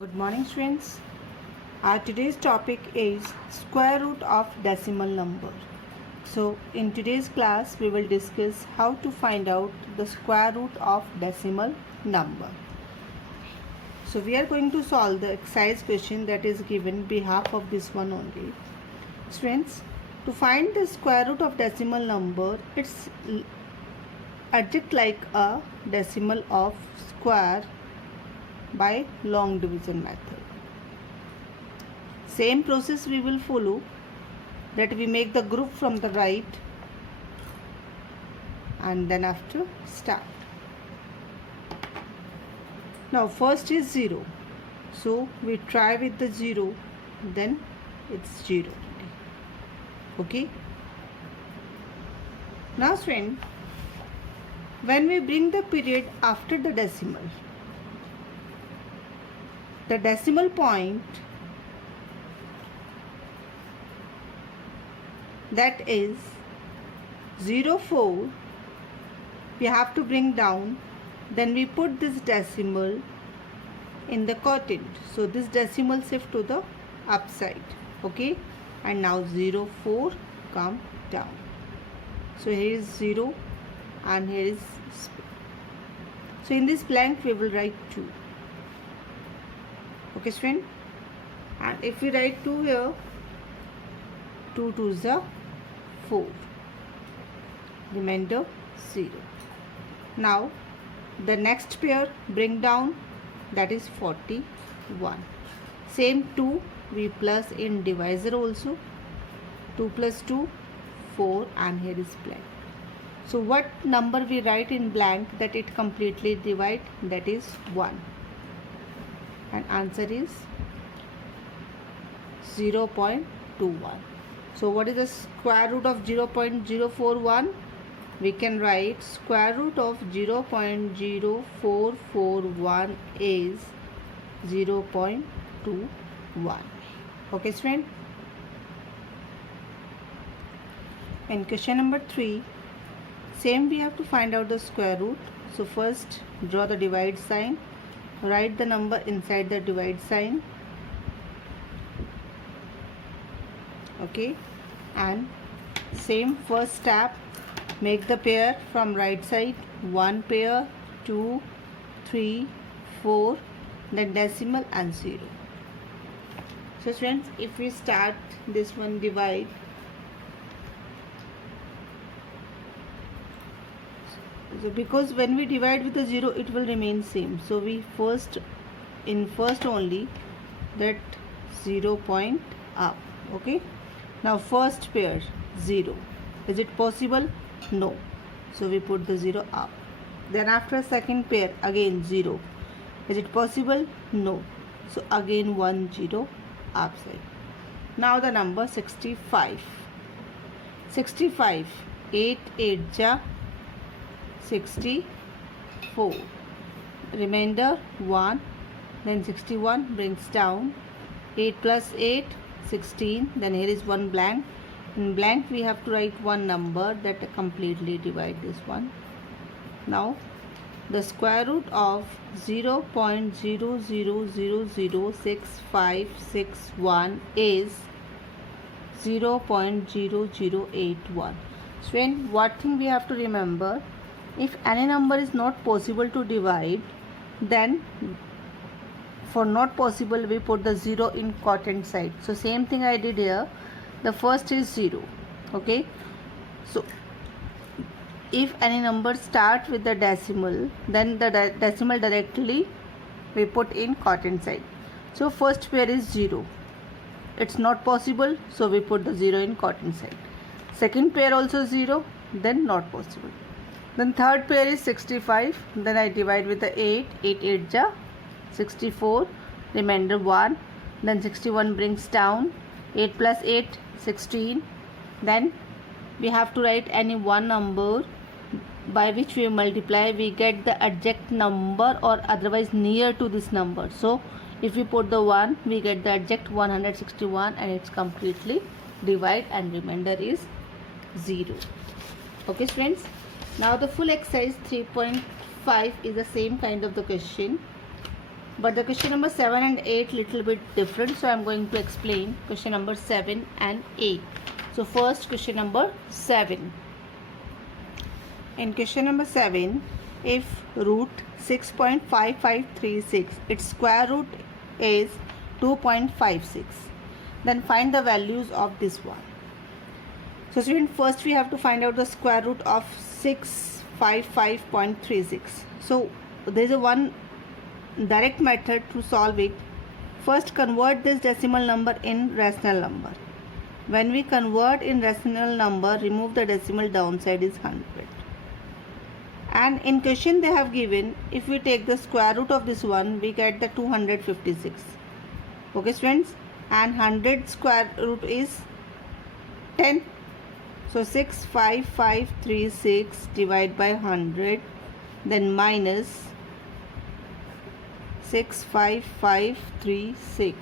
Good morning, students. Our today's topic is square root of decimal number. So in today's class we will discuss how to find out the square root of decimal number. So we are going to solve the exercise question that is given behalf of this one only. Students, to find the square root of decimal number, it's adject like a decimal of square by long division method. Same process we will follow, that we make the group from the right and then after start. Now first is 0, so we try with the 0, then it's 0. Okay. Now friend, when we bring the period after the decimal, the decimal point, that is 04, we have to bring down, then we put this decimal in the quotient, so this decimal shift to the upside. Okay, and now 04 come down, so here is 0 and here is, so in this blank we will write 2. Okay friend, and if we write 2 here, 2 2s are 4, remainder 0. Now the next pair bring down, that is 41. Same 2 we plus in divisor also, 2 plus 2 4, and here is blank. So what number we write in blank that it completely divide, that is 1, and answer is 0.21. So what is the square root of 0.041? We can write square root of 0.0441 is 0.21. Okay friend. In question number 3, same we have to find out the square root. So first draw the divide sign, write the number inside the divide sign. Okay, and same first step, make the pair from right side, 1 pair, 2, 3, 4, then decimal and 0. So friends, if we start this one divide, so because when we divide with the 0 it will remain same, so we first only that 0 point up. Okay, now first pair 0, is it possible? No, so we put the 0 up. Then after second pair again 0, is it possible? No, so again 1 0 upside. Now the number 65, 8 8 ja 64, remainder 1, then 61 brings down, 8 plus 8 16, then here is one blank. In blank we have to write one number that completely divide this one. Now the square root of 0.00006561 is 0.0081. So when what thing we have to remember, if any number is not possible to divide, then for not possible we put the 0 in quotient side. So same thing I did here. The first is 0. Okay, so if any number start with the decimal, then the decimal directly we put in quotient side. So first pair is 0, it's not possible, so we put the 0 in quotient side. Second pair also 0, then not possible. Then third pair is 65, then I divide with the 8, 8 8 ja 64, remainder 1, then 61 brings down, 8 plus 8 16, then we have to write any one number by which we multiply, we get the exact number or otherwise near to this number. So if we put the 1, we get the exact 161, and it's completely divide, and remainder is 0. Okay friends, now the full exercise 3.5 is the same kind of the question. But the question number 7 and 8 little bit different, so I am going to explain question number 7 and 8. So first question number 7. In question number 7, if root 6.5536, its square root is 2.56, then find the values of this one. So student, first we have to find out the square root of 655.36. So there is a one direct method to solve it. First, convert this decimal number in rational number. When we convert in rational number, remove the decimal, downside is 100. And in question they have given, if we take the square root of this one, we get the 256. Okay students, and 100 square root is 10. So 65536 divided by 100, then minus 65536,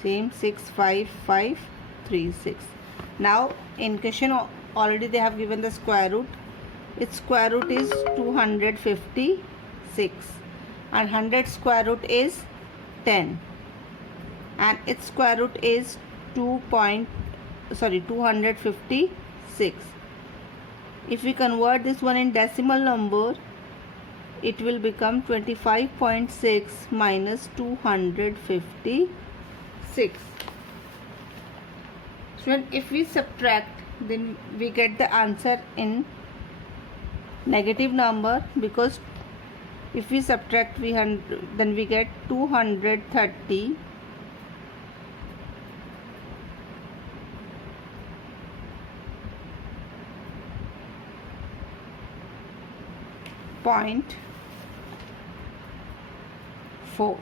same 65536. Now in question already they have given the square root. Its square root is 256 and 100 square root is 10 and its square root is 256. If we convert this one in decimal number, it will become 25.6 minus 256. So if we subtract, then we get the answer in negative number, because if we subtract then we get 230 point 4,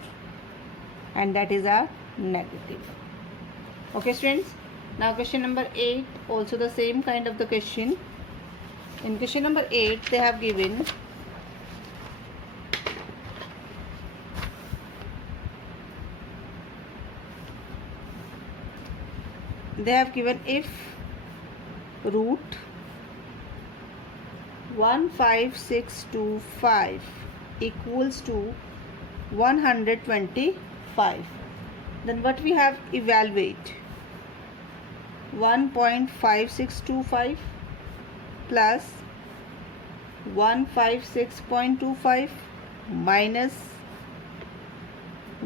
and that is our negative. Okay students, now question number 8, also the same kind of the question. In question number 8 they have given if root 15625 equals to 125, then what we have, evaluate 1.5625 plus 156.25 minus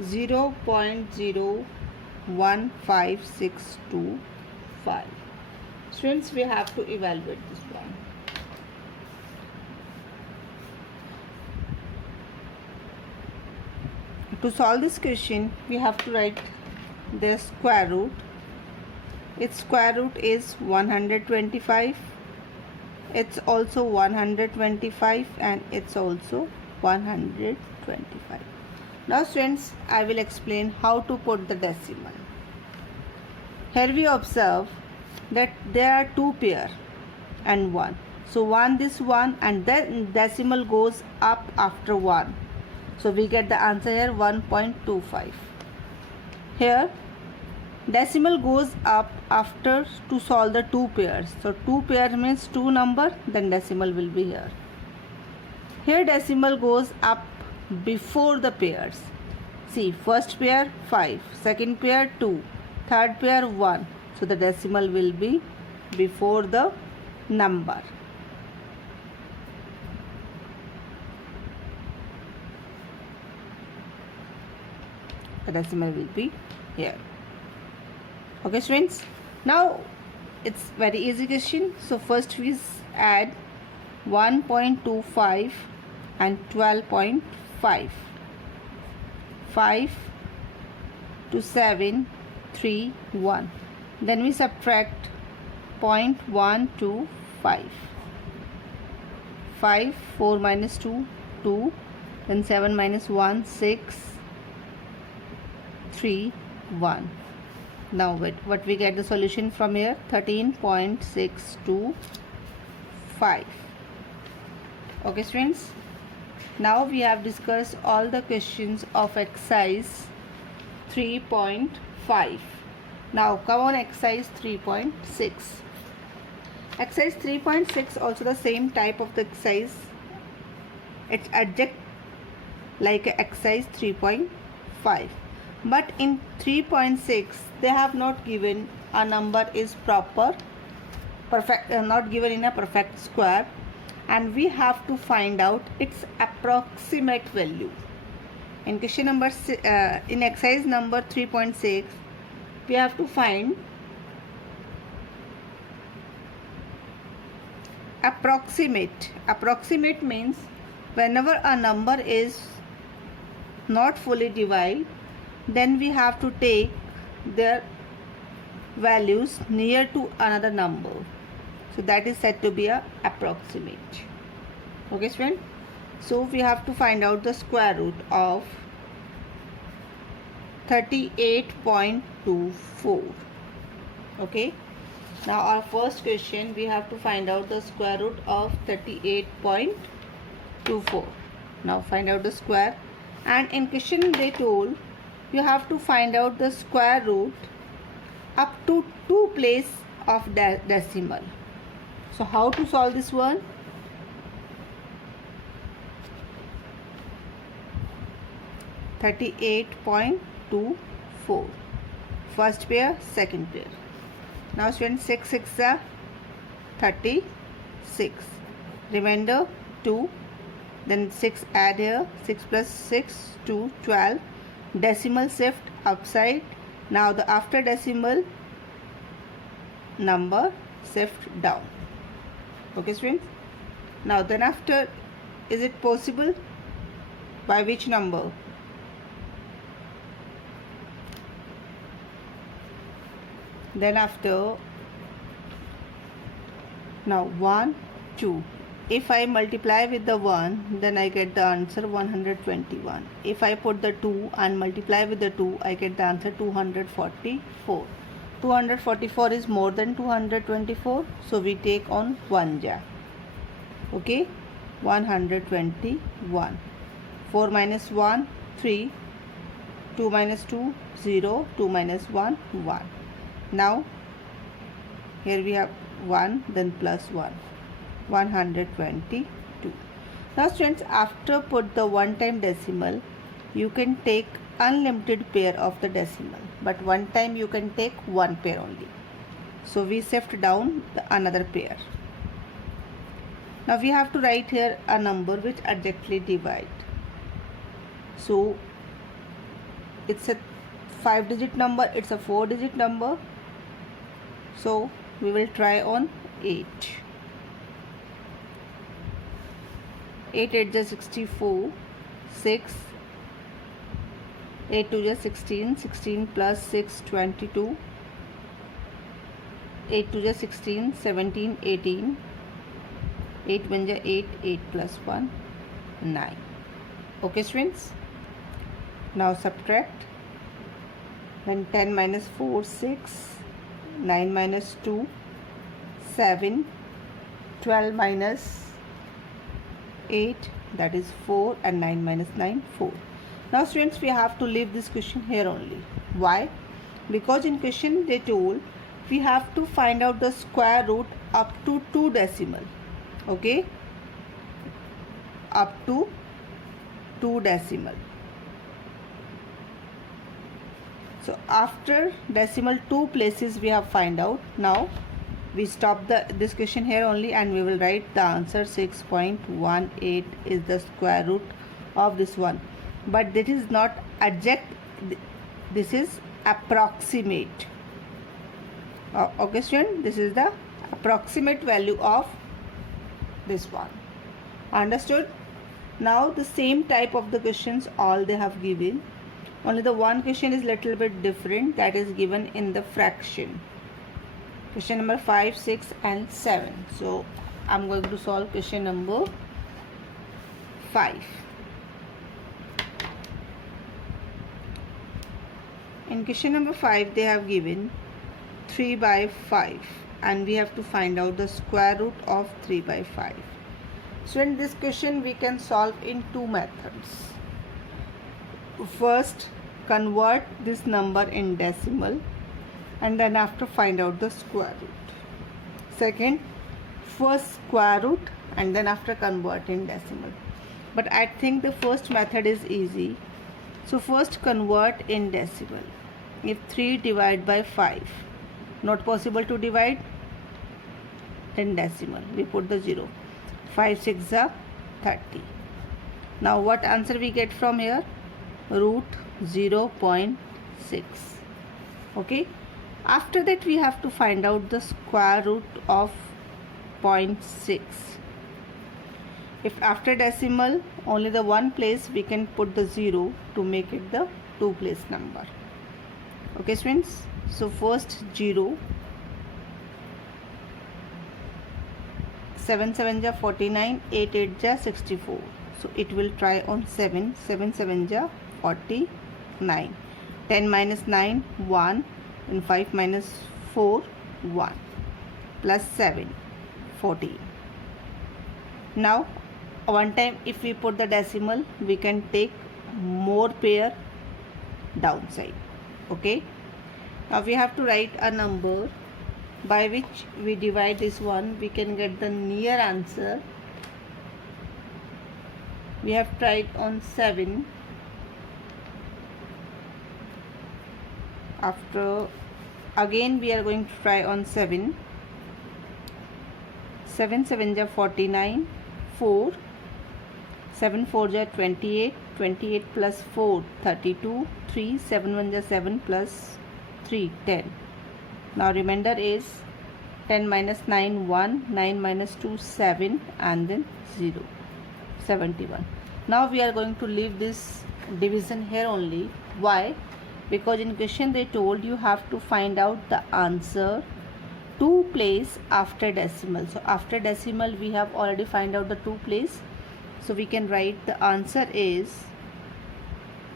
0.01565. Students, we have to evaluate this one. To solve this question, we have to write the square root. Its square root is 125. It's also 125 and it's also 125. Now students, I will explain how to put the decimal. Here we observe that there are two pair and 1. So 1 this one, and then decimal goes up after 1. So we get the answer here 1.25. Here decimal goes up after to solve the two pairs. So two pair means two number, then decimal will be here. Here decimal goes up before the pairs. See, first pair 5, second pair 2, third pair 1. So the decimal will be before the number. The decimal will be here. Okay students, now it's very easy question. So first we add 1.25 and 12.5. 5 to 7, 3, 1. Then we subtract 0.125. 5, 4 minus 2, 2. Then 7 minus 1, 6, 3, 1. Now what we get the solution from here, 13.625. Okay students, now we have discussed all the questions of exercise 3.5. Now come on exercise 3.6. Exercise 3.6 also the same type of the exercise. Its like exercise 3.5. But in 3.6 they have not given a number is perfect, not given in a perfect square, and we have to find out its approximate value. In question number in exercise number 3.6 we have to find approximate means whenever a number is not fully divided, then we have to take their values near to another number, so that is said to be a approximate. Okay student, so we have to find out the square root of 38.24. okay, now our first question, we have to find out the square root of 38.24. now find out the square, and in question they told you have to find out the square root up to 2 place of decimal. So how to solve this one? (38.24) first pair, second pair. Now students, 6 6 are 36, remainder 2, then 6 add here, 6 plus 6 to 12, decimal shift upside. Now the after decimal number shift down. Okay students, now then after, is it possible by which number? Then after, now 1 2, if I multiply with the 1, then I get the answer 121. If I put the 2 and multiply with the 2, I get the answer 244. 244 is more than 224, so we take on 1 ja. Okay, 121. 4 minus 1 3, 2 minus 2 0, 2 minus 1 1. Now here we have 1, then plus 1, 122. Now students, after put the one time decimal, you can take unlimited pair of the decimal, but one time you can take one pair only, so we shift down the another pair. Now we have to write here a number which exactly divide. So it's a 5-digit number, it's a 4-digit number, so we will try on 8. 8 8 is 64, 6, 8 2 is 16, 16 plus 6 22, 8 2 is 16, 17 18, 8 1 is 8, 8 plus 1 9. Okay students, now subtract, then 10 minus 4 6, 9 minus 2 7, 12 minus 8, that is 4, and 9 minus 9 4. Now students, we have to leave this question here only. Why? Because in question they told we have to find out the square root up to 2 decimal. Okay, up to 2 decimal. So after decimal 2 places we have find out. Now we stop the discussion here only, and we will write the answer 6.18 is the square root of this one. But this is not exact, this is approximate. Okay student, this is the approximate value of this one. Understood? Now the same type of the questions all they have given, only the one question is little bit different, that is given in the fraction. Question number 5, 6 and 7. So I'm going to solve question number 5. In question number 5 they have given 3 by 5, and we have to find out the square root of 3 by 5. So in this question we can solve in 2 methods. First, convert this number in decimal, and then after find out the square root. Second, first square root and then after convert in decimal. but I think the first method is easy. So first convert in decimal. If 3 divided by 5 not possible to divide, then decimal we put the 0. 5 6 are 30. Now what answer we get from here? Root 0.6. okay. After that we have to find out the square root of 0.6. If after decimal only the one place, we can put the 0 to make it the 2 place number. Okay students, so first 0, 7 7 ja 49, 8 8 ja 64. So it will try on 7, 7 7 ja 49, 10 minus 9 1, and 5 minus 4 1, plus 7 14. Now one time if we put the decimal, we can take more pair downside. Okay, now we have to write a number by which we divide this one, we can get the near answer. We have tried on 7. After again we are going to try on 7. 7 7 ja 49, 4, 7 4 ja 28, 28 plus 4 32, 3 7 1 ja 7 plus 3 10. Now remainder is 10 minus 9 1, 9 minus 2 7, and then 0, 71. Now we are going to leave this division here only. Why? Because in question they told you have to find out the answer 2 place after decimal. So after decimal we have already find out the 2 place. So we can write the answer is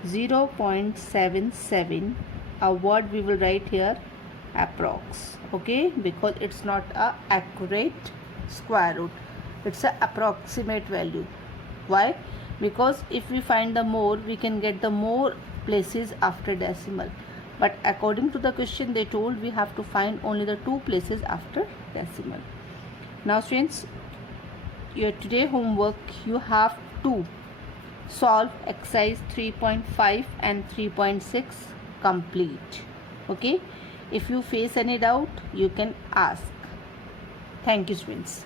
0.77. a word we will write here approx. Okay, because it's not a accurate square root, it's a approximate value. Why? Because if we find the more, we can get the more places after decimal, but according to the question they told we have to find only the 2 places after decimal. Now students, your today homework, you have to solve exercise 3.5 and 3.6 complete. Okay, if you face any doubt you can ask. Thank you students.